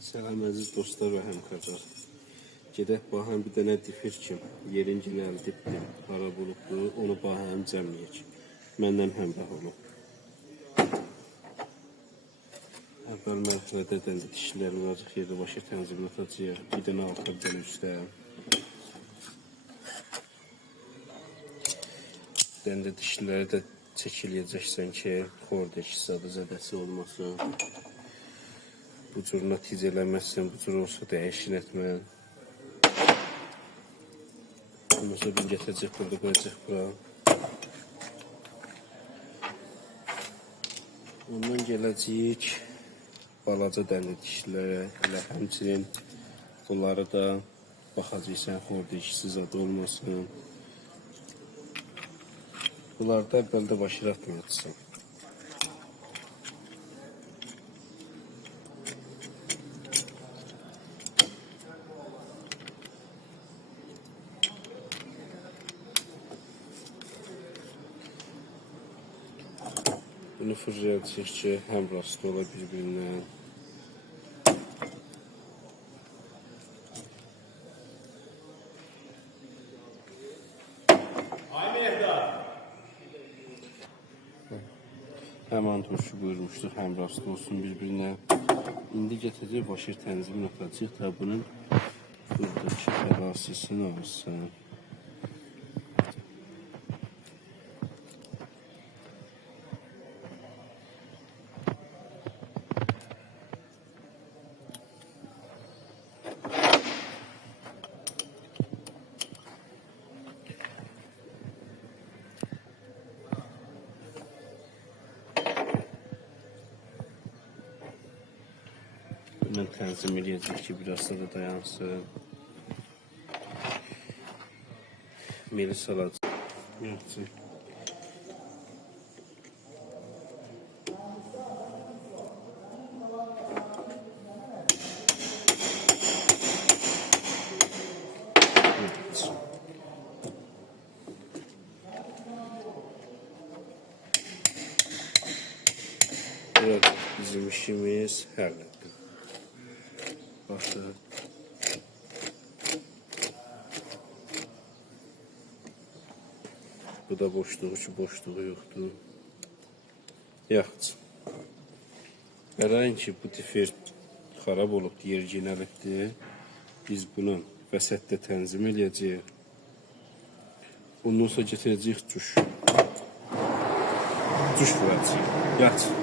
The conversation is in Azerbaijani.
Selam əziz dostlar və həmkarlar. Gedək baxım bir dənə difir kim yerincini əldə etdim. Para bulubdur, onu baxım cəmləyək. Məndən həmrəh olun. Əvvəl mərhələdə dəndə dişlərimi azıq yerdə başı tənzimlə atacaq. Bir dənə alta, bir dənə üstə. Dəndə dişləri də çəkiləcəksən ki, xordək sadə zədəsi olmasın. Bu cür nəticələməsin, bu cür olsa dəyişin etmən. Ondan sonra bir gətirəcək, burada qoyacaq bura. Ondan gələcəyik balaca dəndə dişlərə, elə həmçinin bunları da baxacaqsən, xordəkisiz adı olmasın. Bunları da əvvəldə başır atmayacaqsan. Bunu fırlayacaq ki, həm rast ola bir-birindən. Həman turşu buyurmuşduq, həm rast olsun bir-birinə. İndi gətirəcək başır tənzimin atacaq da bunun buradakı xəlasisini alsın. Bundan tənzim edəcək ki, biraz da dayansın. Meli salacaq. Yaxşı. Evet, bizim işimiz həllətdir. Baxın. Bu da boşluğu ki, boşluğu yoxdur. Yaxşı. Ərəyin ki, bu difir xarab olub, yerginəlikdir. Biz bunu vəsətdə tənzim edəcəyik. Ondan sonra gətirəcəyik cuş. Cuş vuracaq. Yaxşı.